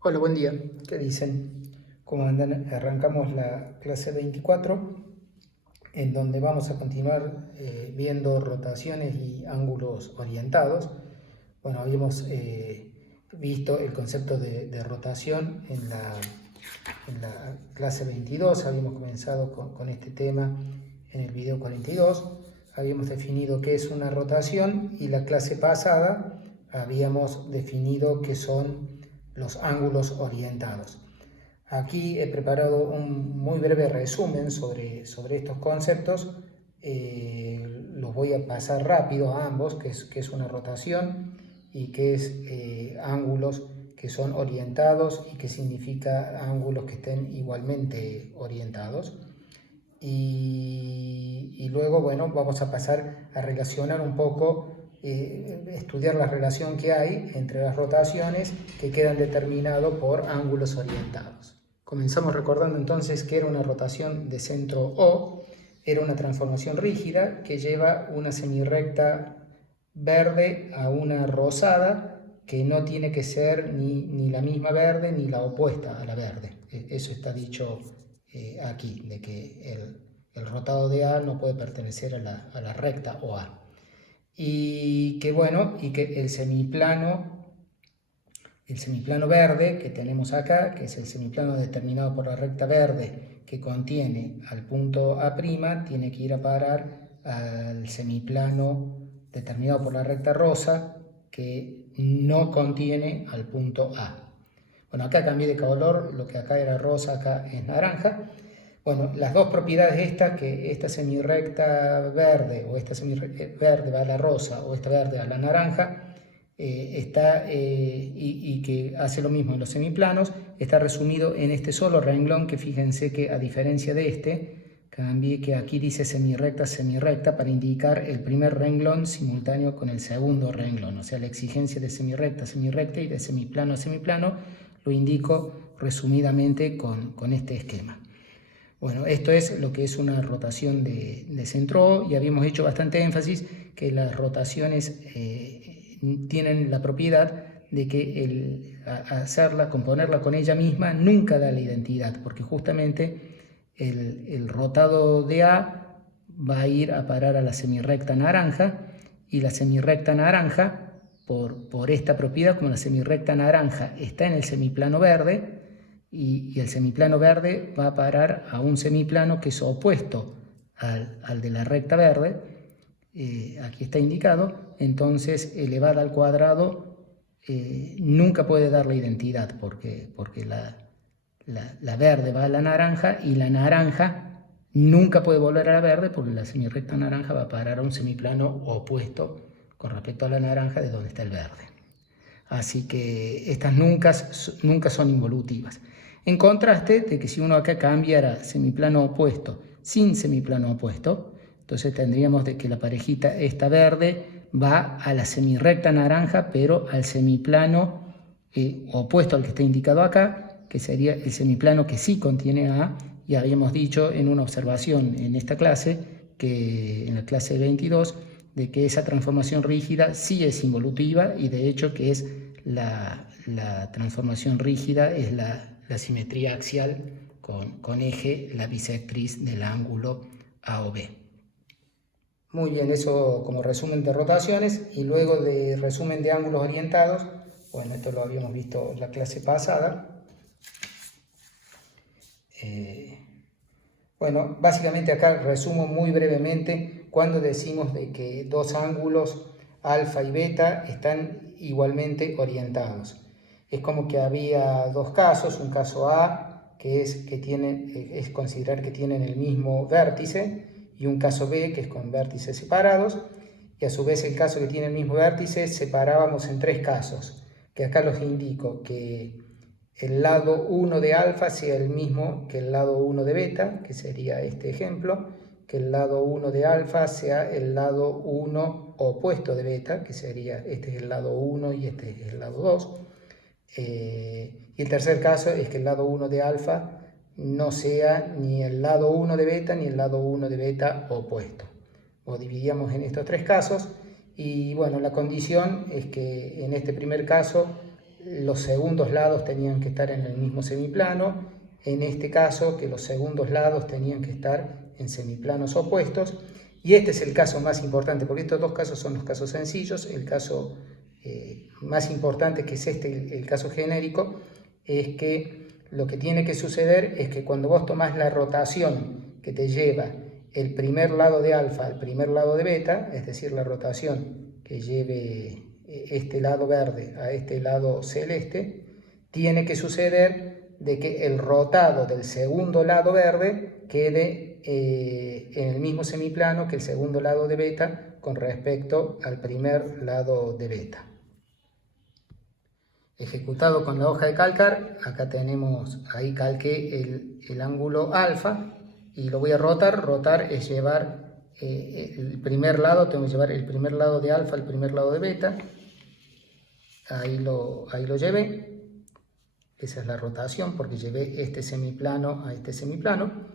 Hola, buen día. ¿Qué dicen? ¿Cómo andan? Arrancamos la clase 24, en donde vamos a continuar viendo rotaciones y ángulos orientados. Bueno, habíamos visto el concepto de rotación en la clase 22, habíamos comenzado con este tema en el video 42, habíamos definido qué es una rotación y la clase pasada habíamos definido qué son los ángulos orientados. Aquí he preparado un muy breve resumen sobre estos conceptos. Los voy a pasar rápido a ambos, qué es una rotación y qué es ángulos que son orientados y qué significa ángulos que estén igualmente orientados. Y luego, bueno, vamos a pasar a relacionar un poco, estudiar la relación que hay entre las rotaciones que quedan determinadas por ángulos orientados. Comenzamos recordando entonces que era una rotación de centro O, era una transformación rígida que lleva una semirrecta verde a una rosada que no tiene que ser ni la misma verde ni la opuesta a la verde. Eso está dicho aquí, de que el rotado de A no puede pertenecer a la recta OA. Y que bueno, y que el semiplano verde que tenemos acá, que es el semiplano determinado por la recta verde que contiene al punto A', tiene que ir a parar al semiplano determinado por la recta rosa que no contiene al punto A. Bueno, acá cambié de color, lo que acá era rosa, acá es naranja. Bueno, las dos propiedades estas, que esta semirrecta verde o esta verde va a la rosa o esta verde a la naranja, y que hace lo mismo en los semiplanos, está resumido en este solo renglón, que fíjense que a diferencia de este, cambié que aquí dice semirrecta, semirrecta, para indicar el primer renglón simultáneo con el segundo renglón, o sea, la exigencia de semirrecta, semirrecta y de semiplano a semiplano, lo indico resumidamente con este esquema. Bueno, esto es lo que es una rotación de centro O, y habíamos hecho bastante énfasis que las rotaciones tienen la propiedad de que hacerla, componerla con ella misma, nunca da la identidad, porque justamente el rotado de A va a ir a parar a la semirrecta naranja, y la semirrecta naranja, por esta propiedad, como la semirrecta naranja está en el semiplano verde, y el semiplano verde va a parar a un semiplano que es opuesto al de la recta verde, aquí está indicado, entonces elevada al cuadrado nunca puede dar la identidad, porque la verde va a la naranja y la naranja nunca puede volver a la verde, porque la semirrecta naranja va a parar a un semiplano opuesto con respecto a la naranja de donde está el verde. Así que estas nunca son involutivas. En contraste de que si uno acá cambiara semiplano opuesto sin semiplano opuesto, entonces tendríamos de que la parejita esta verde va a la semirrecta naranja, pero al semiplano opuesto al que está indicado acá, que sería el semiplano que sí contiene A, y habíamos dicho en una observación en esta clase, que en la clase 22, de que esa transformación rígida sí es involutiva, y de hecho que es la transformación rígida es la simetría axial con eje, la bisectriz del ángulo AOB. Muy bien, eso como resumen de rotaciones, y luego de resumen de ángulos orientados, bueno, esto lo habíamos visto en la clase pasada. Bueno, básicamente acá resumo muy brevemente cuando decimos de que dos ángulos alfa y beta están igualmente orientados. Es como que había dos casos, un caso A, que es considerar que tienen el mismo vértice, y un caso B, que es con vértices separados, y a su vez el caso que tiene el mismo vértice separábamos en tres casos, que acá los indico, que el lado 1 de alfa sea el mismo que el lado 1 de beta, que sería este ejemplo, que el lado 1 de alfa sea el lado 1 opuesto de beta, que sería, este es el lado 1 y este es el lado 2. Y el tercer caso es que el lado 1 de alfa no sea ni el lado 1 de beta ni el lado 1 de beta opuesto. Lo dividíamos en estos tres casos, y bueno, la condición es que en este primer caso los segundos lados tenían que estar en el mismo semiplano, en este caso que los segundos lados tenían que estar en semiplanos opuestos, y este es el caso más importante, porque estos dos casos son los casos sencillos. El caso más importante, que es el caso genérico, es que lo que tiene que suceder es que cuando vos tomás la rotación que te lleva el primer lado de alfa al primer lado de beta, es decir, la rotación que lleve este lado verde a este lado celeste, tiene que suceder de que el rotado del segundo lado verde quede en el mismo semiplano que el segundo lado de beta con respecto al primer lado de beta. Ejecutado con la hoja de calcar, acá tenemos, ahí calqué el ángulo alfa y lo voy a rotar. Rotar es llevar el primer lado, tengo que llevar el primer lado de alfa al primer lado de beta. Ahí lo llevé. Esa es la rotación, porque llevé este semiplano a este semiplano.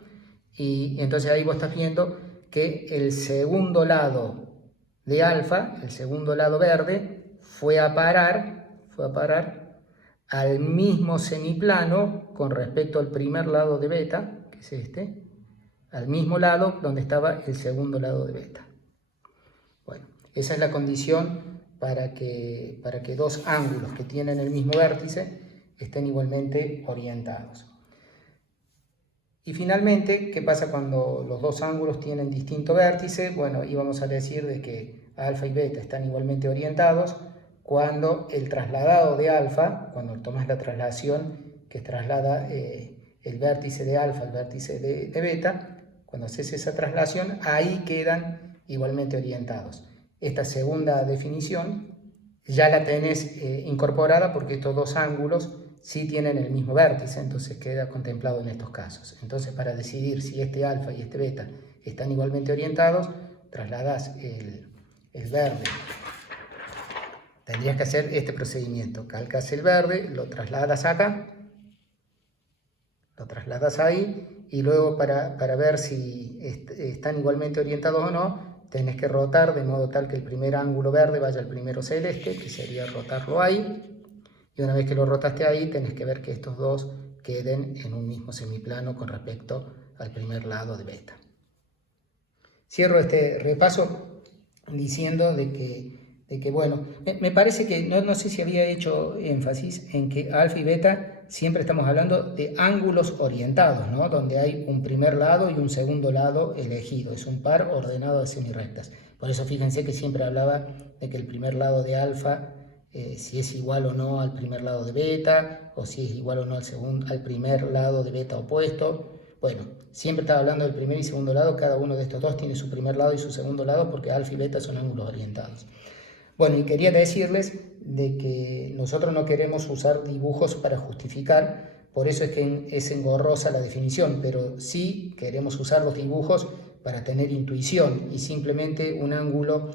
Y entonces ahí vos estás viendo que el segundo lado de alfa, el segundo lado verde, fue a parar al mismo semiplano con respecto al primer lado de beta, que es este, al mismo lado donde estaba el segundo lado de beta. Bueno, esa es la condición para que dos ángulos que tienen el mismo vértice estén igualmente orientados. Y finalmente, ¿qué pasa cuando los dos ángulos tienen distinto vértice? Bueno, íbamos a decir de que alfa y beta están igualmente orientados cuando el trasladado de alfa, cuando tomas la traslación que traslada el vértice de alfa al vértice de beta, cuando haces esa traslación, ahí quedan igualmente orientados. Esta segunda definición ya la tenés incorporada, porque estos dos ángulos sí tienen el mismo vértice, entonces queda contemplado en estos casos. Entonces, para decidir si este alfa y este beta están igualmente orientados, trasladás el verde. Tendrías que hacer este procedimiento: calcas el verde, lo trasladas acá, lo trasladas ahí, y luego para ver si están igualmente orientados o no, tenés que rotar de modo tal que el primer ángulo verde vaya al primero celeste, que sería rotarlo ahí. Y una vez que lo rotaste ahí, tenés que ver que estos dos queden en un mismo semiplano con respecto al primer lado de beta. Cierro este repaso diciendo de que bueno, me parece que no sé si había hecho énfasis en que alfa y beta siempre estamos hablando de ángulos orientados, ¿no? Donde hay un primer lado y un segundo lado elegido. Es un par ordenado de semirrectas. Por eso fíjense que siempre hablaba de que el primer lado de alfa, si es igual o no al primer lado de beta, o si es igual o no al primer lado de beta opuesto. Bueno, siempre estaba hablando del primer y segundo lado. Cada uno de estos dos tiene su primer lado y su segundo lado, porque alfa y beta son ángulos orientados. Bueno, y quería decirles de que nosotros no queremos usar dibujos para justificar, por eso es que es engorrosa la definición, pero sí queremos usar los dibujos para tener intuición, y simplemente un ángulo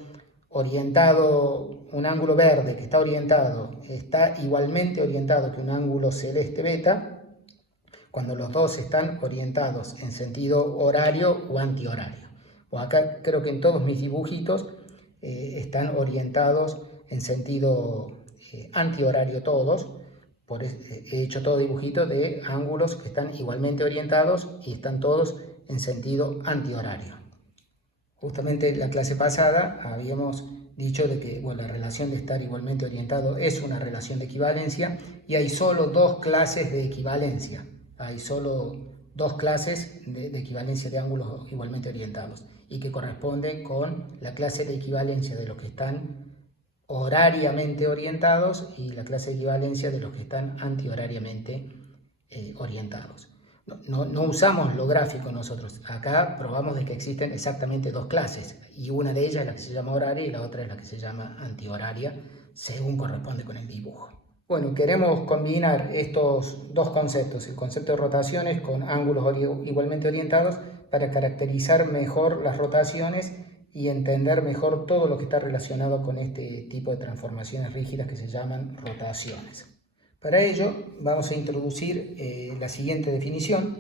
orientado, un ángulo verde que está igualmente orientado que un ángulo celeste beta, cuando los dos están orientados en sentido horario o antihorario. O acá creo que en todos mis dibujitos están orientados en sentido antihorario todos. He hecho todo dibujito de ángulos que están igualmente orientados y están todos en sentido antihorario. Justamente en la clase pasada habíamos dicho de que bueno, la relación de estar igualmente orientado es una relación de equivalencia, y hay solo dos clases de equivalencia. Hay solo dos clases de equivalencia de ángulos igualmente orientados, y que corresponden con la clase de equivalencia de los que están horariamente orientados y la clase de equivalencia de los que están antihorariamente orientados. No usamos lo gráfico nosotros. Acá probamos de que existen exactamente dos clases, y una de ellas es la que se llama horaria y la otra es la que se llama antihoraria, según corresponde con el dibujo. Bueno, queremos combinar estos dos conceptos, el concepto de rotaciones con ángulos igualmente orientados, para caracterizar mejor las rotaciones y entender mejor todo lo que está relacionado con este tipo de transformaciones rígidas que se llaman rotaciones. Para ello vamos a introducir la siguiente definición.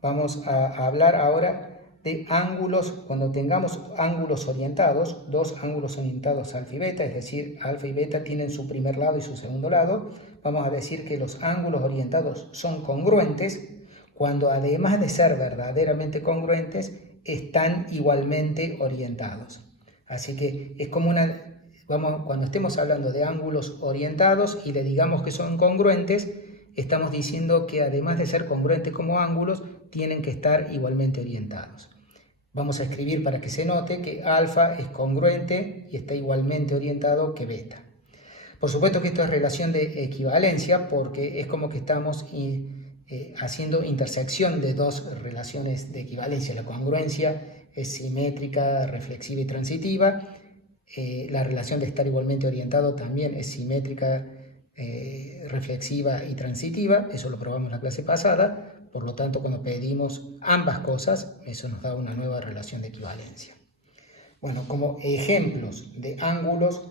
Vamos a hablar ahora de ángulos. Cuando tengamos ángulos orientados, dos ángulos orientados alfa y beta, es decir, alfa y beta tienen su primer lado y su segundo lado, vamos a decir que los ángulos orientados son congruentes cuando, además de ser verdaderamente congruentes, están igualmente orientados. Así que es como cuando estemos hablando de ángulos orientados y le digamos que son congruentes, estamos diciendo que además de ser congruentes como ángulos, tienen que estar igualmente orientados. Vamos a escribir para que se note que alfa es congruente y está igualmente orientado que beta. Por supuesto que esto es relación de equivalencia, porque es como que estamos haciendo intersección de dos relaciones de equivalencia. La congruencia es simétrica, reflexiva y transitiva. La relación de estar igualmente orientado también es simétrica, reflexiva y transitiva. Eso lo probamos en la clase pasada. Por lo tanto, cuando pedimos ambas cosas, eso nos da una nueva relación de equivalencia. Bueno, como ejemplos de ángulos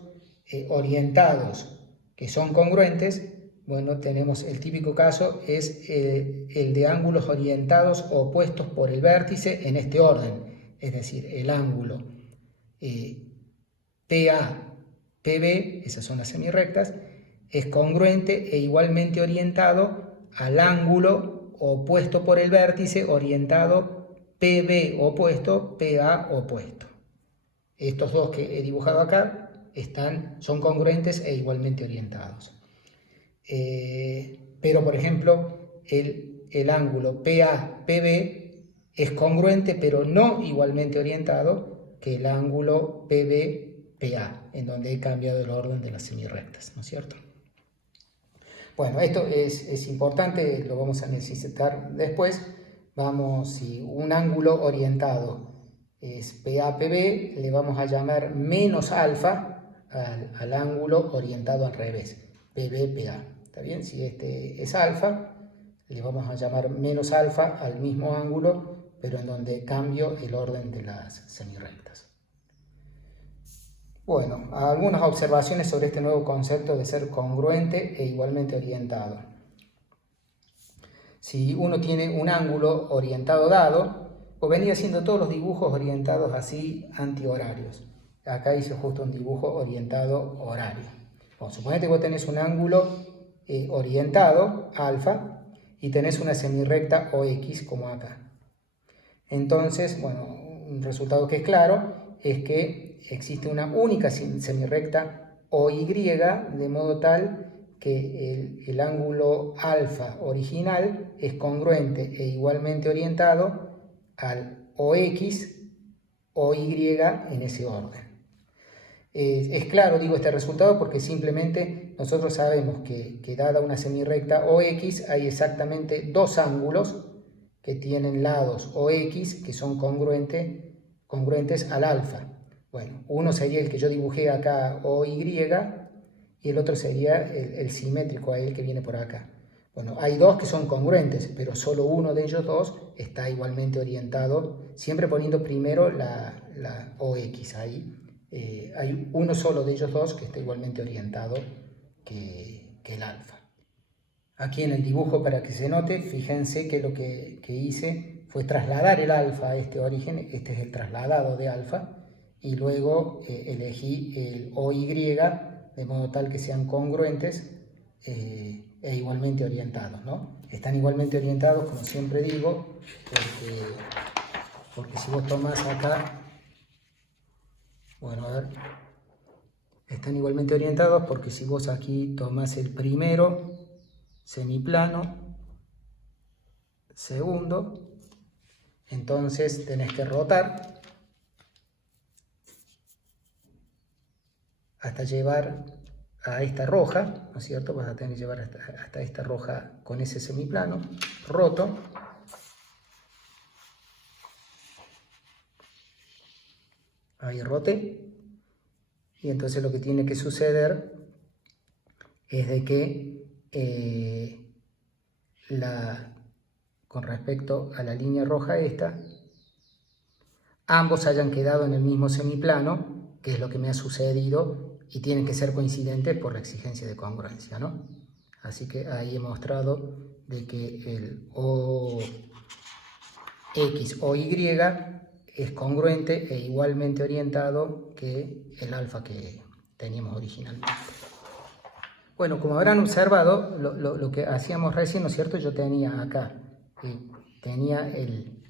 orientados que son congruentes, bueno, tenemos el típico caso, es el de ángulos orientados o opuestos por el vértice en este orden. Es decir, el ángulo PA, PB, esas son las semirrectas, es congruente e igualmente orientado al ángulo opuesto por el vértice orientado PB opuesto, PA opuesto. Estos dos que he dibujado acá son congruentes e igualmente orientados. Pero, por ejemplo, el ángulo PA-PB es congruente pero no igualmente orientado que el ángulo PB-PA, en donde he cambiado el orden de las semirrectas, ¿no es cierto? Bueno, esto es importante, lo vamos a necesitar después. Si un ángulo orientado es PA-PB, le vamos a llamar menos alfa al ángulo orientado al revés, PB-PA. ¿Está bien? Si este es alfa, le vamos a llamar menos alfa al mismo ángulo, pero en donde cambio el orden de las semirrectas. Bueno, algunas observaciones sobre este nuevo concepto de ser congruente e igualmente orientado. Si uno tiene un ángulo orientado dado, pues venía haciendo todos los dibujos orientados así antihorarios. Acá hice justo un dibujo orientado horario. Bueno, suponete que vos tenés un ángulo orientado, alfa, y tenés una semirrecta OX como acá. Entonces, bueno, un resultado que es claro es que existe una única semirrecta OY, de modo tal que el ángulo alfa original es congruente e igualmente orientado al OX o Y en ese orden. Es claro, digo, este resultado porque simplemente nosotros sabemos que dada una semirrecta OX hay exactamente dos ángulos que tienen lados OX que son congruentes al alfa. Bueno, uno sería el que yo dibujé acá OY y el otro sería el simétrico a él que viene por acá. Bueno, hay dos que son congruentes, pero solo uno de ellos dos está igualmente orientado, siempre poniendo primero la OX ahí. Hay uno solo de ellos dos que está igualmente orientado que el alfa. Aquí en el dibujo, para que se note, fíjense que lo que hice fue trasladar el alfa a este origen, este es el trasladado de alfa, y luego elegí el OY de modo tal que sean congruentes e igualmente orientados, ¿no? Están igualmente orientados, como siempre digo, porque si vos tomás acá, bueno, a ver, están igualmente orientados porque si vos aquí tomás el primero semiplano, segundo, entonces tenés que rotar hasta llevar a esta roja, ¿no es cierto? Vas a tener que llevar hasta esta roja con ese semiplano, roto. Ahí roté. Y entonces lo que tiene que suceder es de que con respecto a la línea roja esta, ambos hayan quedado en el mismo semiplano, que es lo que me ha sucedido, y tienen que ser coincidentes por la exigencia de congruencia, ¿no? Así que ahí he mostrado de que el OX o Y es congruente e igualmente orientado que el alfa que teníamos originalmente. Bueno, como habrán observado, lo que hacíamos recién, ¿no es cierto? Yo tenía acá, tenía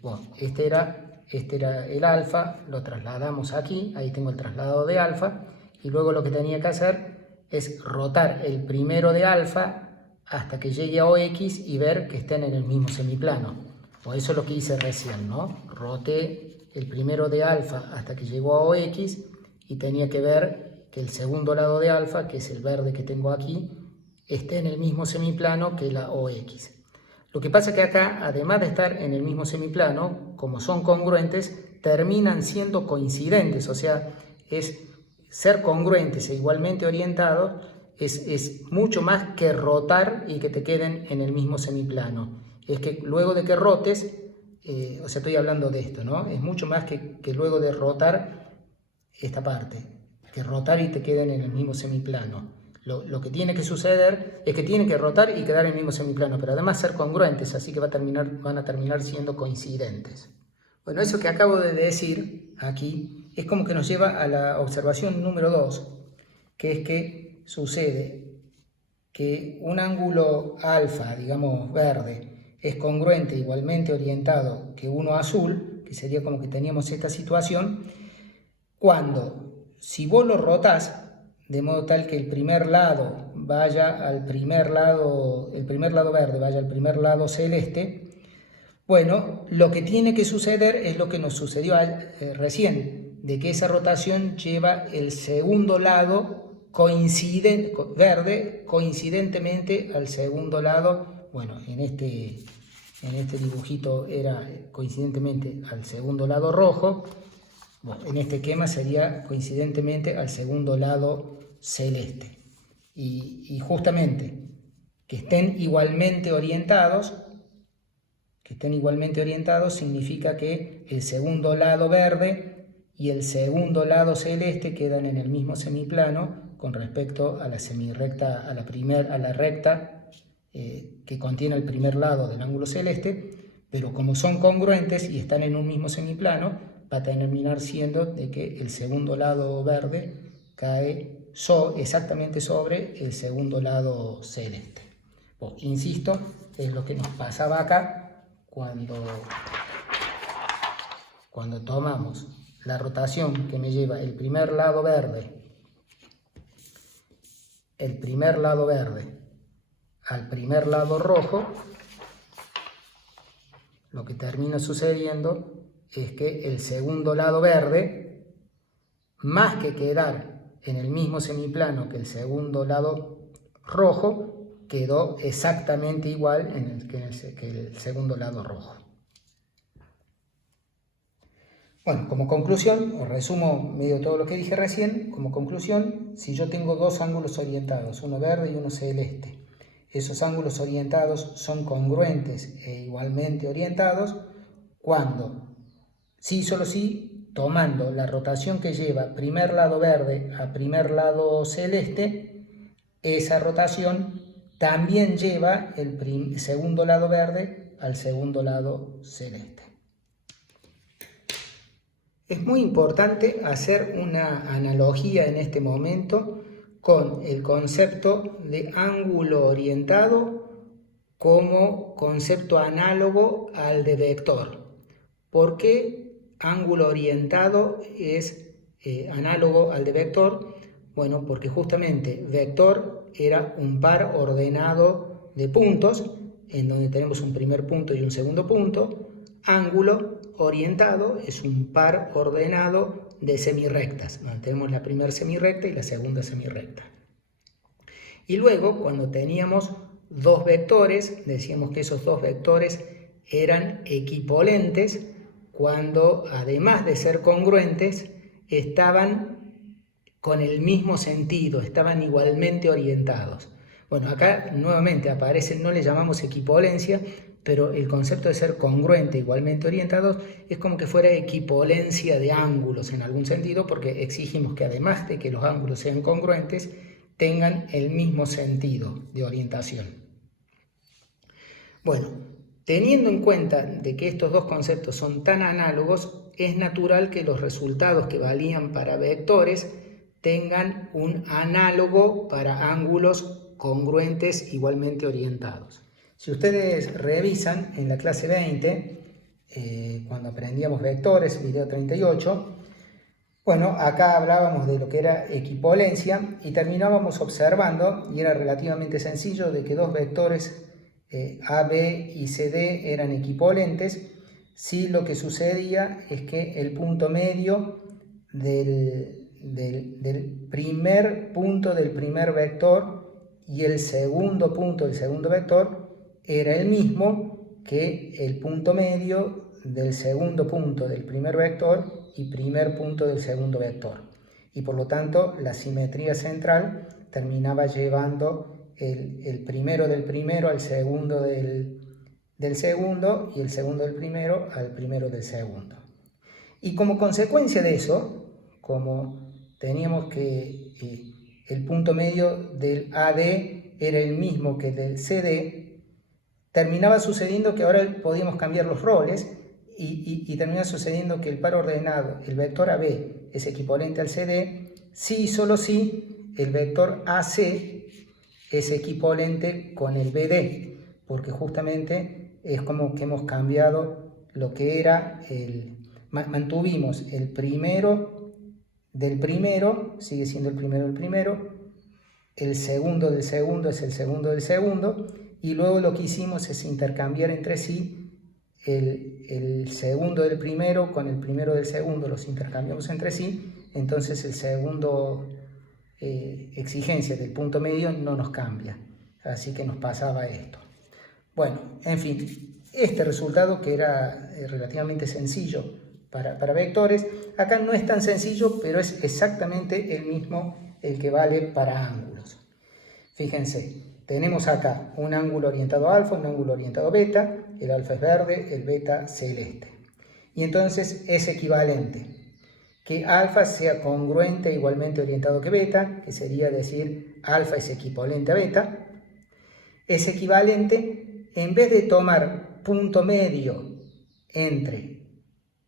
bueno, este era el alfa, lo trasladamos aquí, ahí tengo el trasladado de alfa, y luego lo que tenía que hacer es rotar el primero de alfa hasta que llegue a OX y ver que estén en el mismo semiplano. O eso es lo que hice recién, ¿no? Roté el primero de alfa hasta que llegó a OX y tenía que ver que el segundo lado de alfa, que es el verde que tengo aquí, esté en el mismo semiplano que la OX. Lo que pasa es que acá, además de estar en el mismo semiplano, como son congruentes, terminan siendo coincidentes, o sea, es ser congruentes e igualmente orientados es mucho más que rotar y que te queden en el mismo semiplano. Es que luego de que rotes, o sea, estoy hablando de esto, ¿no? Es mucho más que luego de rotar esta parte, que rotar y te queden en el mismo semiplano. Lo que tiene que suceder es que tienen que rotar y quedar en el mismo semiplano, pero además ser congruentes, así que van a terminar siendo coincidentes. Bueno, eso que acabo de decir aquí es como que nos lleva a la observación número 2, que es que sucede que un ángulo alfa, digamos verde, es congruente, igualmente orientado que uno azul, que sería como que teníamos esta situación, cuando, si vos lo rotás, de modo tal que el primer lado vaya al primer lado, el primer lado verde vaya al primer lado celeste, bueno, lo que tiene que suceder es lo que nos sucedió recién, de que esa rotación lleva el segundo lado verde coincidentemente al segundo lado, bueno, en este dibujito era coincidentemente al segundo lado rojo. Bueno, en este esquema sería coincidentemente al segundo lado celeste. Y justamente que estén igualmente orientados significa que el segundo lado verde y el segundo lado celeste quedan en el mismo semiplano con respecto a la semirrecta, a la recta que contiene el primer lado del ángulo celeste, pero como son congruentes y están en un mismo semiplano, va a terminar siendo de que el segundo lado verde cae exactamente sobre el segundo lado celeste. Pues, insisto, es lo que nos pasaba acá cuando tomamos la rotación que me lleva el primer lado verde al primer lado rojo, lo que termina sucediendo es que el segundo lado verde, más que quedar en el mismo semiplano que el segundo lado rojo, quedó exactamente igual que el segundo lado rojo. Bueno, como conclusión, os resumo medio todo lo que dije recién. Como conclusión, si yo tengo dos ángulos orientados, uno verde y uno celeste, esos ángulos orientados son congruentes e igualmente orientados cuando, sí, solo sí, tomando la rotación que lleva primer lado verde a primer lado celeste, esa rotación también lleva el segundo lado verde al segundo lado celeste. Es muy importante hacer una analogía en este momento con el concepto de ángulo orientado como concepto análogo al de vector. ¿Por qué ángulo orientado es análogo al de vector? Bueno, porque justamente vector era un par ordenado de puntos, en donde tenemos un primer punto y un segundo punto. Ángulo orientado es un par ordenado de semirrectas, donde tenemos la primera semirrecta y la segunda semirrecta. Y luego, cuando teníamos dos vectores, decíamos que esos dos vectores eran equipolentes cuando, además de ser congruentes, estaban con el mismo sentido, estaban igualmente orientados. Bueno, acá nuevamente aparece, no le llamamos equipolencia, pero el concepto de ser congruente, igualmente orientados, es como que fuera equipolencia de ángulos en algún sentido, porque exigimos que además de que los ángulos sean congruentes, tengan el mismo sentido de orientación. Bueno, teniendo en cuenta de que estos dos conceptos son tan análogos, es natural que los resultados que valían para vectores tengan un análogo para ángulos igualmente orientados. Si ustedes revisan en la clase 20, cuando aprendíamos vectores, video 38, bueno, acá hablábamos de lo que era equipolencia y terminábamos observando, y era relativamente sencillo, de que dos vectores AB y CD eran equipolentes si lo que sucedía es que el punto medio del primer punto del primer vector y el segundo punto del segundo vector era el mismo que el punto medio del segundo punto del primer vector y primer punto del segundo vector. Y por lo tanto, la simetría central terminaba llevando el primero del primero al segundo del segundo y el segundo del primero al primero del segundo. Y como consecuencia de eso, como teníamos que el punto medio del AD era el mismo que del CD, terminaba sucediendo que ahora podíamos cambiar los roles y termina sucediendo que el par ordenado, el vector AB, es equivalente al CD, si y solo si el vector AC es equivalente con el BD, porque justamente es como que hemos cambiado lo que era mantuvimos el primero del primero, sigue siendo el primero del primero, el segundo del segundo es el segundo del segundo, y luego lo que hicimos es intercambiar entre sí el segundo del primero con el primero del segundo, los intercambiamos entre sí, entonces el segundo exigencia del punto medio no nos cambia, así que nos pasaba esto. Bueno, en fin, este resultado que era relativamente sencillo para vectores, acá no es tan sencillo, pero es exactamente el mismo el que vale para ángulos. Fíjense, tenemos acá un ángulo orientado alfa, un ángulo orientado beta, el alfa es verde, el beta celeste. Y entonces es equivalente que alfa sea congruente igualmente orientado que beta, que sería decir alfa es equivalente a beta. Es equivalente, en vez de tomar punto medio entre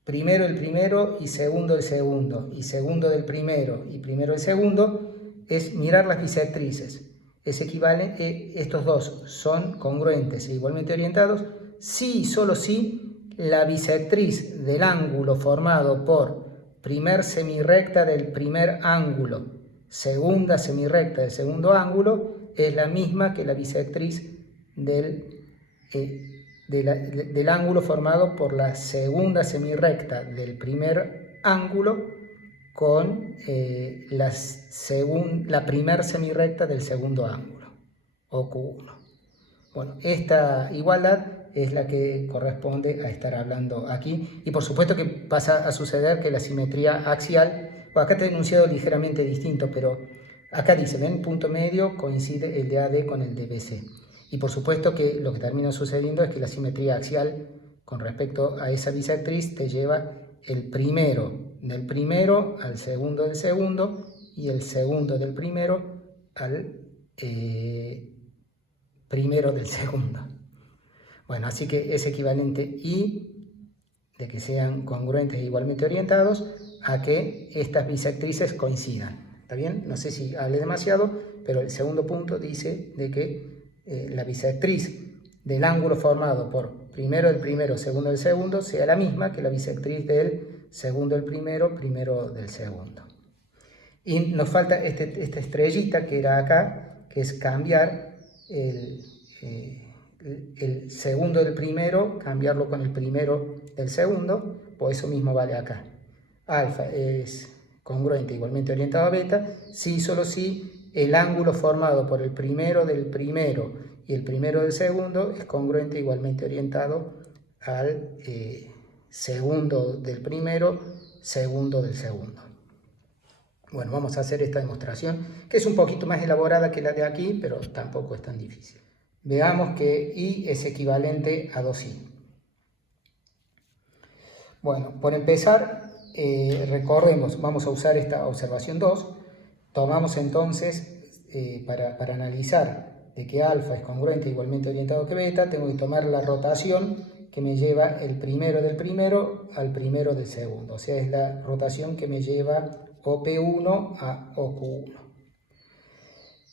primero el primero y segundo el segundo, y segundo del primero y primero el segundo, es mirar las bisectrices. Es equivalente, estos dos son congruentes e igualmente orientados si y solo si la bisectriz del ángulo formado por primer semirrecta del primer ángulo, segunda semirrecta del segundo ángulo, es la misma que la bisectriz del ángulo formado por la segunda semirrecta del primer ángulo con la primer semirrecta del segundo ángulo, o Q1. Bueno, esta igualdad es la que corresponde a estar hablando aquí, y por supuesto que pasa a suceder que la simetría axial, bueno, acá está enunciado ligeramente distinto, pero acá dice, ven, punto medio coincide el de AD con el de BC. Y por supuesto que lo que termina sucediendo es que la simetría axial con respecto a esa bisectriz te lleva el primero del primero al segundo del segundo y el segundo del primero al primero del segundo. Bueno, así que es equivalente y de que sean congruentes e igualmente orientados a que estas bisectrices coincidan. ¿Está bien? No sé si hablé demasiado, pero el segundo punto dice de que la bisectriz del ángulo formado por primero del primero, segundo del segundo, sea la misma que la bisectriz del segundo del primero, primero del segundo. Y nos falta esta estrellita que era acá, que es cambiar el segundo del primero, cambiarlo con el primero del segundo, pues eso mismo vale acá. Alfa es congruente igualmente orientado a beta, si y solo si el ángulo formado por el primero del primero y el primero del segundo es congruente igualmente orientado al segundo del primero, segundo del segundo. Bueno, vamos a hacer esta demostración, que es un poquito más elaborada que la de aquí, pero tampoco es tan difícil. Veamos que I es equivalente a 2I. Bueno, por empezar, recordemos, vamos a usar esta observación 2. Tomamos entonces, para analizar de que alfa es congruente igualmente orientado que beta, tengo que tomar la rotación que me lleva el primero del primero al primero del segundo. O sea, es la rotación que me lleva OP1 a OQ1.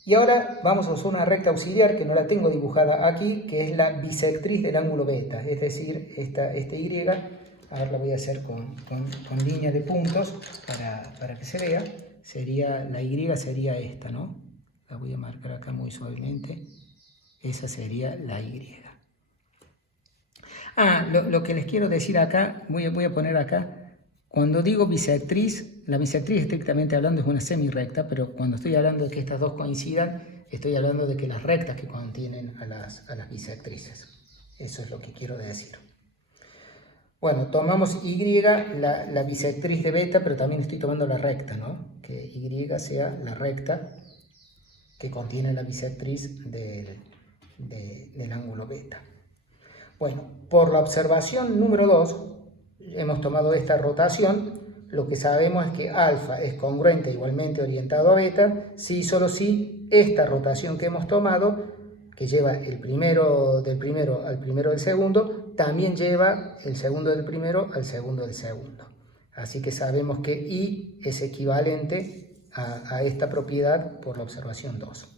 Y ahora vamos a usar una recta auxiliar que no la tengo dibujada aquí, que es la bisectriz del ángulo beta, es decir, este Y, ahora la voy a hacer con línea de puntos para que se vea, la Y sería esta, ¿no? La voy a marcar acá muy suavemente, esa sería la Y. Lo que les quiero decir acá, voy a poner acá, cuando digo bisectriz, la bisectriz estrictamente hablando es una semirrecta, pero cuando estoy hablando de que estas dos coincidan, estoy hablando de que las rectas que contienen a las bisectrices. Eso es lo que quiero decir. Bueno, tomamos Y, la bisectriz de beta, pero también estoy tomando la recta, ¿no? Que Y sea la recta que contiene la bisectriz del ángulo beta. Bueno, por la observación número 2, hemos tomado esta rotación, lo que sabemos es que alfa es congruente igualmente orientado a beta, si y solo si esta rotación que hemos tomado, que lleva el primero del primero al primero del segundo, también lleva el segundo del primero al segundo del segundo. Así que sabemos que I es equivalente a esta propiedad por la observación 2.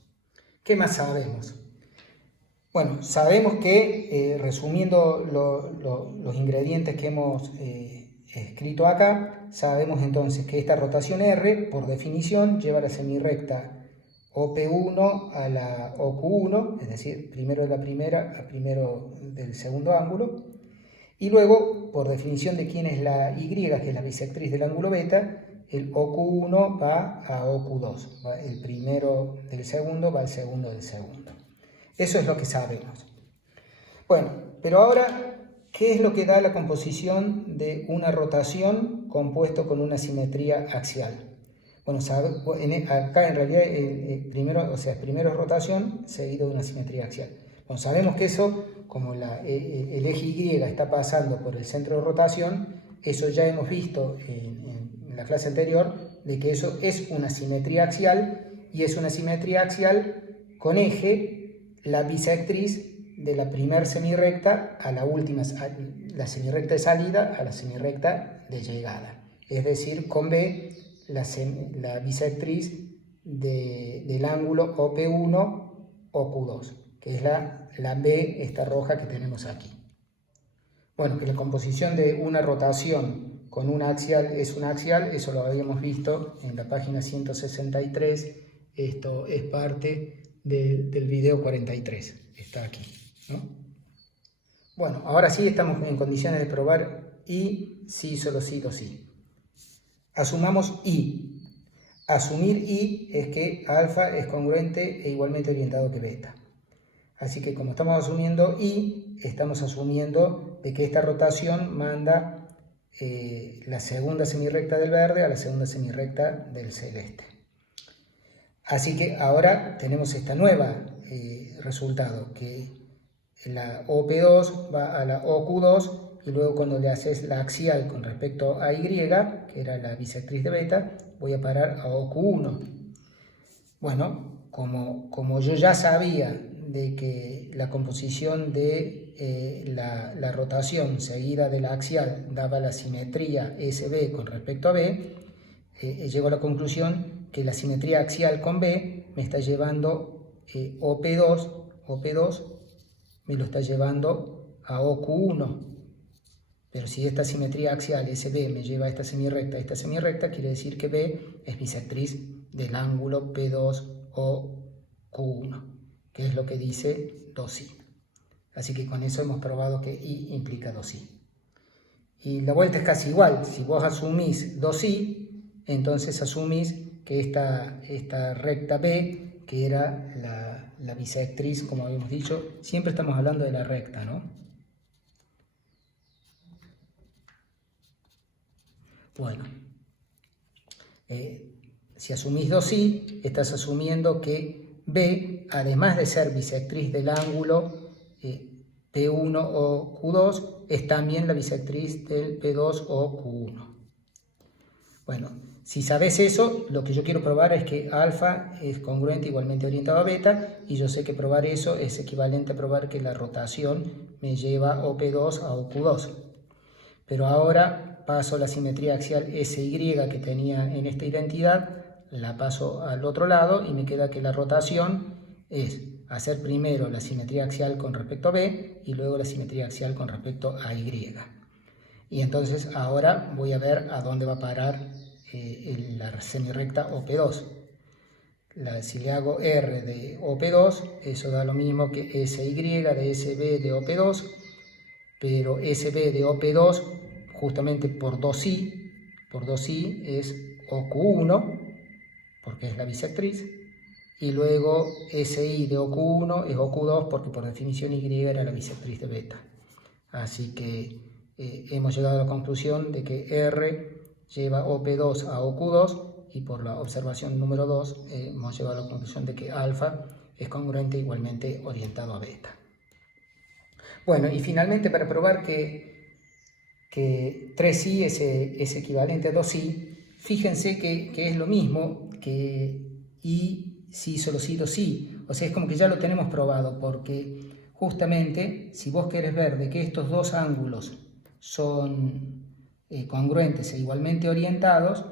¿Qué más sabemos? Bueno, sabemos que, resumiendo los ingredientes que hemos escrito acá, sabemos entonces que esta rotación R, por definición, lleva la semirrecta OP1 a la OQ1, es decir, primero de la primera a primero del segundo ángulo, y luego, por definición de quién es la Y, que es la bisectriz del ángulo beta, el OQ1 va a OQ2, el primero del segundo va al segundo del segundo. Eso es lo que sabemos. Bueno, pero ahora, ¿qué es lo que da la composición de una rotación compuesto con una simetría axial? Bueno, acá en realidad primero es rotación seguido de una simetría axial. Bueno, sabemos que eso, como el eje Y está pasando por el centro de rotación, eso ya hemos visto en la clase anterior, de que eso es una simetría axial, y es una simetría axial con eje la bisectriz de la primera semirrecta a la última, la semirrecta de salida a la semirrecta de llegada. Es decir, con B, la bisectriz del ángulo OP1 OQ2, que es la B, esta roja que tenemos aquí. Bueno, que la composición de una rotación con una axial es una axial, eso lo habíamos visto en la página 163, esto es parte del video 43, está aquí, ¿no? Bueno, ahora sí estamos en condiciones de probar I, sí, solo sí, do sí. Asumamos I. Asumir I es que alfa es congruente e igualmente orientado que beta. Así que como estamos asumiendo I, estamos asumiendo de que esta rotación manda la segunda semirrecta del verde a la segunda semirrecta del celeste. Así que ahora tenemos esta nueva resultado, que la OP2 va a la OQ2, y luego cuando le haces la axial con respecto a Y, que era la bisectriz de beta, voy a parar a OQ1. Bueno, como yo ya sabía de que la composición de la rotación seguida de la axial daba la simetría SB con respecto a B, llego a la conclusión que la simetría axial con B me está llevando OP2 me lo está llevando a OQ1. Pero si esta simetría axial SB me lleva a esta semirrecta, quiere decir que B es bisectriz del ángulo P2 o Q1, que es lo que dice 2i. Así que con eso hemos probado que I implica 2i. Y la vuelta es casi igual. Si vos asumís 2i, entonces asumís que esta recta B, que era la bisectriz, como habíamos dicho, siempre estamos hablando de la recta, ¿no? Bueno, si asumís 2i, estás asumiendo que B, además de ser bisectriz del ángulo P1 o Q2, es también la bisectriz del P2 o Q1. Bueno, si sabes eso, lo que yo quiero probar es que alfa es congruente igualmente orientado a beta, y yo sé que probar eso es equivalente a probar que la rotación me lleva OP2 a OQ2. Pero ahora paso la simetría axial SY que tenía en esta identidad la paso al otro lado y me queda que la rotación es hacer primero la simetría axial con respecto a B y luego la simetría axial con respecto a Y. Y entonces ahora voy a ver a dónde va a parar la semirrecta OP2. Si le hago R de OP2, eso da lo mismo que SY de SB de OP2, pero SB de OP2 justamente por 2i es OQ1, porque es la bisectriz, y luego SI de OQ1 es OQ2 porque por definición Y era la bisectriz de beta. Así que hemos llegado a la conclusión de que R lleva OP2 a OQ2 y por la observación número 2 hemos llegado a la conclusión de que alfa es congruente igualmente orientado a beta. Bueno, y finalmente para probar que 3i es equivalente a 2i, fíjense que es lo mismo que i, si, solo si, 2i. O sea, es como que ya lo tenemos probado, porque justamente si vos querés ver de que estos dos ángulos son congruentes e igualmente orientados,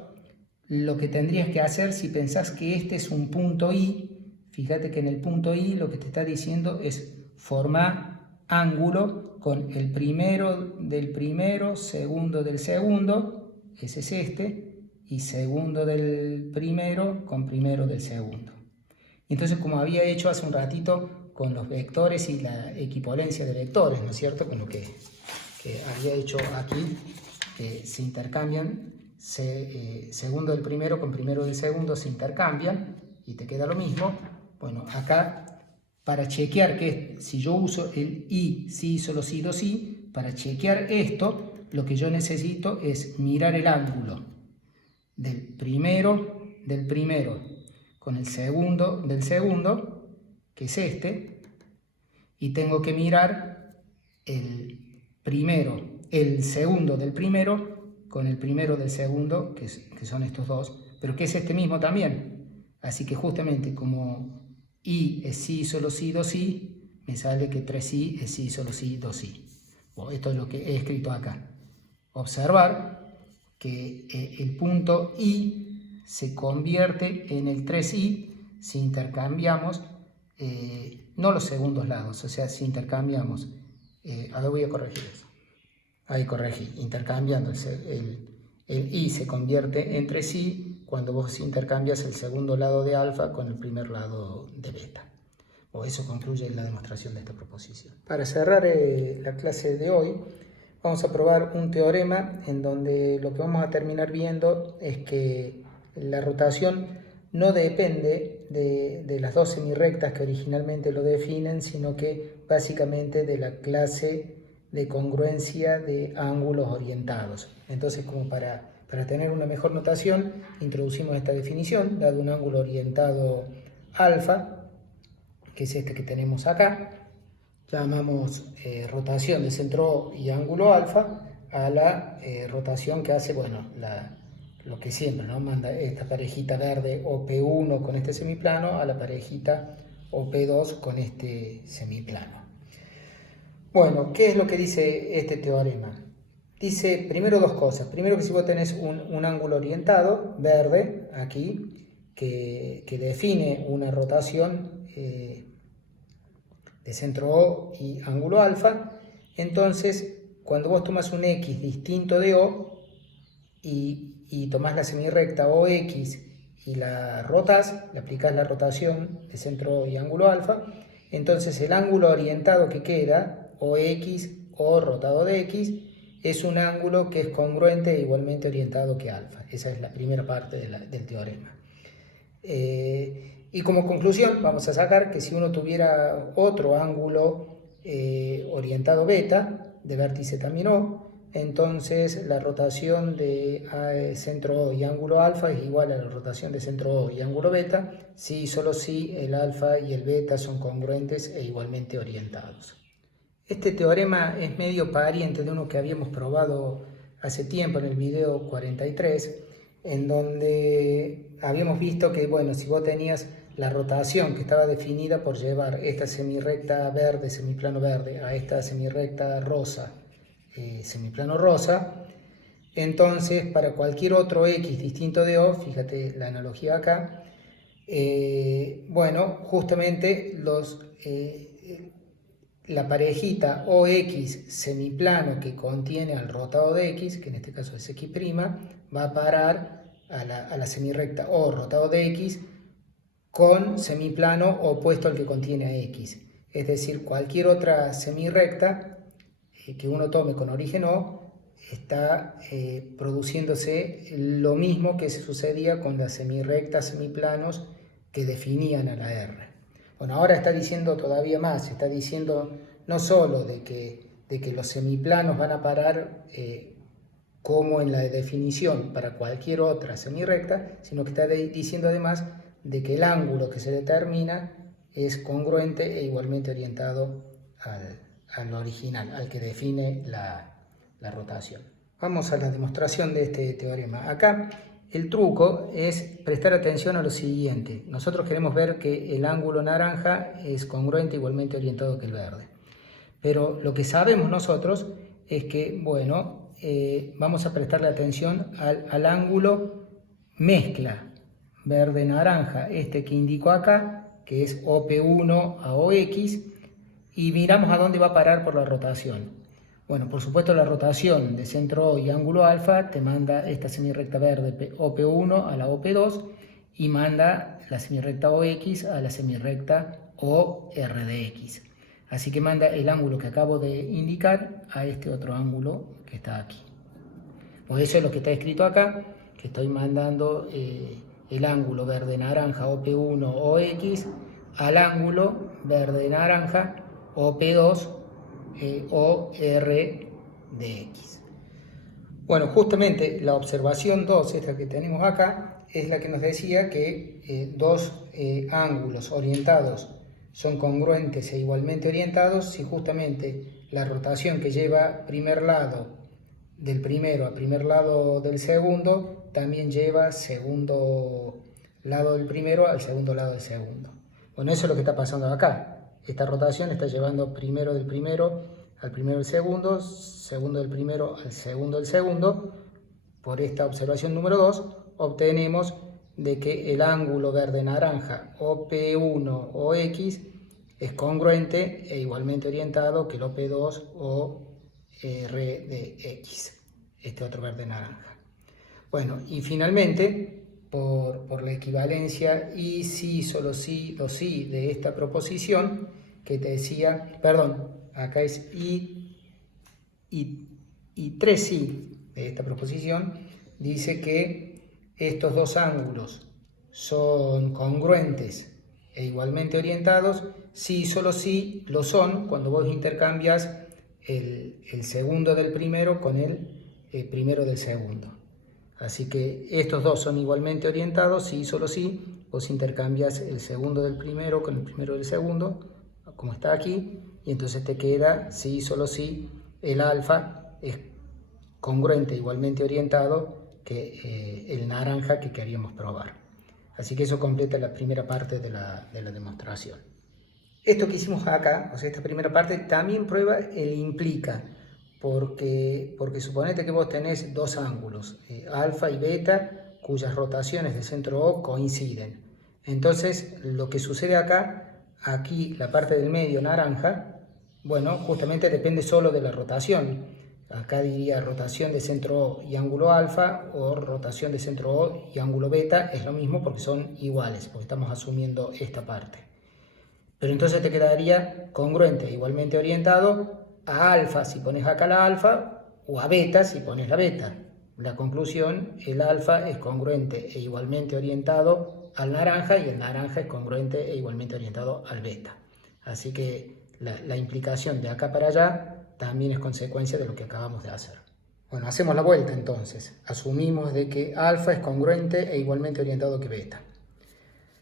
lo que tendrías que hacer si pensás que este es un punto i, fíjate que en el punto i lo que te está diciendo es formar ángulo con el primero del primero, segundo del segundo, ese es este, y segundo del primero con primero del segundo. Y entonces, como había hecho hace un ratito con los vectores y la equipolancia de vectores, ¿no es cierto? Con lo que había hecho aquí, que se intercambian, segundo del primero con primero del segundo se intercambian y te queda lo mismo. Bueno, acá para chequear que si yo uso el i, si, solo si, 2i, para chequear esto, lo que yo necesito es mirar el ángulo del primero con el segundo del segundo, que es este, y tengo que mirar el segundo del primero con el primero del segundo, que son estos dos, pero que es este mismo también. Así que justamente como i es si, solo si, 2i, me sale que 3i es si, solo si, 2i. Bueno, esto es lo que he escrito acá. Observar que el punto i se convierte en el 3i si intercambiamos no los segundos lados, o sea, si intercambiamos, a ver, voy a corregir eso. Ahí corregí, intercambiando el i se convierte en 3i cuando vos intercambias el segundo lado de alfa con el primer lado de beta. O eso concluye la demostración de esta proposición. Para cerrar la clase de hoy, vamos a probar un teorema en donde lo que vamos a terminar viendo es que la rotación no depende de las dos semirrectas que originalmente lo definen, sino que básicamente de la clase de congruencia de ángulos orientados. Entonces, como para tener una mejor notación, introducimos esta definición, dado un ángulo orientado alfa, que es este que tenemos acá, llamamos rotación de centro O y ángulo alfa a la rotación que hace, bueno, lo que siempre, ¿no? Manda esta parejita verde OP1 con este semiplano a la parejita OP2 con este semiplano. Bueno, ¿qué es lo que dice este teorema? Dice primero dos cosas. Primero que si vos tenés un ángulo orientado, verde, aquí, que define una rotación de centro O y ángulo alfa, entonces cuando vos tomas un X distinto de O y tomás la semirrecta OX y la rotás, le aplicás la rotación de centro O y ángulo alfa, entonces el ángulo orientado que queda, OX o rotado de X, es un ángulo que es congruente e igualmente orientado que alfa. Esa es la primera parte del teorema. Y como conclusión vamos a sacar que si uno tuviera otro ángulo orientado beta, de vértice también O, entonces la rotación de centro O y ángulo alfa es igual a la rotación de centro O y ángulo beta, si y solo si el alfa y el beta son congruentes e igualmente orientados. Este teorema es medio pariente de uno que habíamos probado hace tiempo en el video 43, en donde habíamos visto que, bueno, si vos tenías la rotación que estaba definida por llevar esta semirrecta verde, semiplano verde, a esta semirrecta rosa, semiplano rosa, entonces para cualquier otro x distinto de O, fíjate la analogía acá, bueno, justamente la parejita OX semiplano que contiene al rotado de X, que en este caso es X', va a parar a la semirrecta O rotado de X con semiplano opuesto al que contiene a X. Es decir, cualquier otra semirrecta que uno tome con origen O está produciéndose lo mismo que se sucedía con las semirrectas semiplanos que definían a la R. Bueno, ahora está diciendo todavía más, está diciendo no solo de que los semiplanos van a parar como en la definición para cualquier otra semirrecta, sino que está diciendo además de que el ángulo que se determina es congruente e igualmente orientado al original, al que define la rotación. Vamos a la demostración de este teorema. Acá el truco es prestar atención a lo siguiente. Nosotros queremos ver que el ángulo naranja es congruente igualmente orientado que el verde. Pero lo que sabemos nosotros es que, bueno, vamos a prestarle atención al ángulo mezcla verde-naranja, este que indico acá, que es OP1 a OX, y miramos a dónde va a parar por la rotación. Bueno, por supuesto la rotación de centro O y ángulo alfa te manda esta semirrecta verde OP1 a la OP2 y manda la semirrecta OX a la semirrecta OR de X. Así que manda el ángulo que acabo de indicar a este otro ángulo que está aquí. Por eso es lo que está escrito acá, que estoy mandando el ángulo verde-naranja OP1 OX al ángulo verde-naranja OP2 OR de X. Bueno, justamente la observación 2, esta que tenemos acá, es la que nos decía que dos ángulos orientados son congruentes e igualmente orientados si justamente la rotación que lleva primer lado del primero a primer lado del segundo también lleva segundo lado del primero al segundo lado del segundo. Bueno, eso es lo que está pasando acá. Esta rotación está llevando primero del primero al primero del segundo, segundo del primero al segundo del segundo. Por esta observación número 2 obtenemos de que el ángulo verde-naranja OP1 o X es congruente e igualmente orientado que el OP2 o R de X, este otro verde-naranja. Bueno, y finalmente, por la equivalencia y sí, solo sí, o sí de esta proposición, que te decía, perdón, acá es y 3 sí de esta proposición, dice que estos dos ángulos son congruentes e igualmente orientados, sí, solo sí lo son cuando vos intercambias el segundo del primero con el primero del segundo. Así que estos dos son igualmente orientados, sí, solo sí, vos intercambias el segundo del primero con el primero del segundo, como está aquí, y entonces te queda, sí, solo sí, el alfa es congruente, igualmente orientado que el naranja que queríamos probar. Así que eso completa la primera parte de la demostración. Esto que hicimos acá, o sea, esta primera parte, también prueba el implica, porque suponete que vos tenés dos ángulos, alfa y beta, cuyas rotaciones de centro O coinciden. Entonces, lo que sucede acá, aquí la parte del medio naranja, bueno, justamente depende solo de la rotación. Acá diría rotación de centro O y ángulo alfa, o rotación de centro O y ángulo beta, es lo mismo porque son iguales, porque estamos asumiendo esta parte. Pero entonces te quedaría congruente, igualmente orientado a alfa si pones acá la alfa, o a beta si pones la beta. La conclusión, el alfa es congruente e igualmente orientado al naranja, y el naranja es congruente e igualmente orientado al beta. Así que la implicación de acá para allá también es consecuencia de lo que acabamos de hacer. Bueno, hacemos la vuelta entonces. Asumimos de que alfa es congruente e igualmente orientado que beta.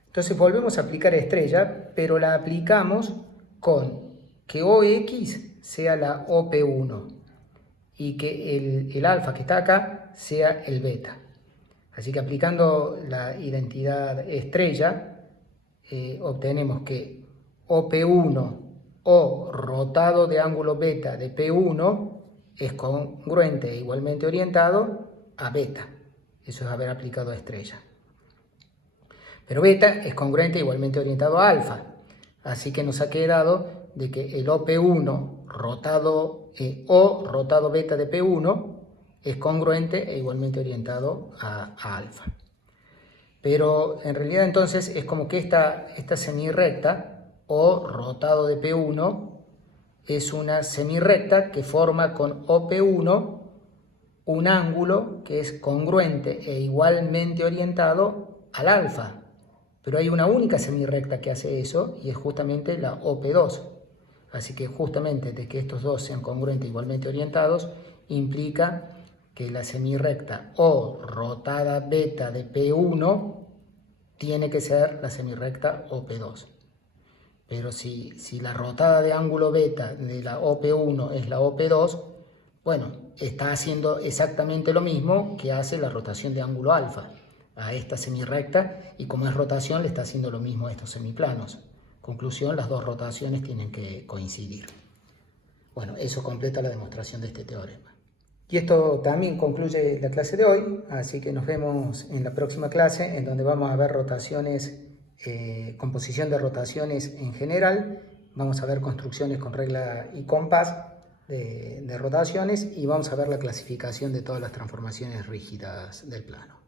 Entonces volvemos a aplicar estrella, pero la aplicamos con que OX sea la OP1 y que el alfa que está acá sea el beta. Así que aplicando la identidad estrella, obtenemos que OP1 o rotado de ángulo beta de P1 es congruente e igualmente orientado a beta. Eso es haber aplicado a estrella. Pero beta es congruente e igualmente orientado a alfa. Así que nos ha quedado de que el OP1 rotado O rotado beta de P1 es congruente e igualmente orientado a alfa. Pero en realidad entonces es como que esta semirrecta O rotado de P1 es una semirrecta que forma con OP1 un ángulo que es congruente e igualmente orientado al alfa. Pero hay una única semirrecta que hace eso y es justamente la OP2. Así que justamente de que estos dos sean congruentes e igualmente orientados implica que la semirrecta O rotada beta de P1 tiene que ser la semirrecta OP2. Pero si la rotada de ángulo beta de la OP1 es la OP2, bueno, está haciendo exactamente lo mismo que hace la rotación de ángulo alfa a esta semirrecta, y como es rotación le está haciendo lo mismo a estos semiplanos. Conclusión, las dos rotaciones tienen que coincidir. Bueno, eso completa la demostración de este teorema. Y esto también concluye la clase de hoy, así que nos vemos en la próxima clase, en donde vamos a ver rotaciones, composición de rotaciones en general, vamos a ver construcciones con regla y compás de rotaciones, y vamos a ver la clasificación de todas las transformaciones rígidas del plano.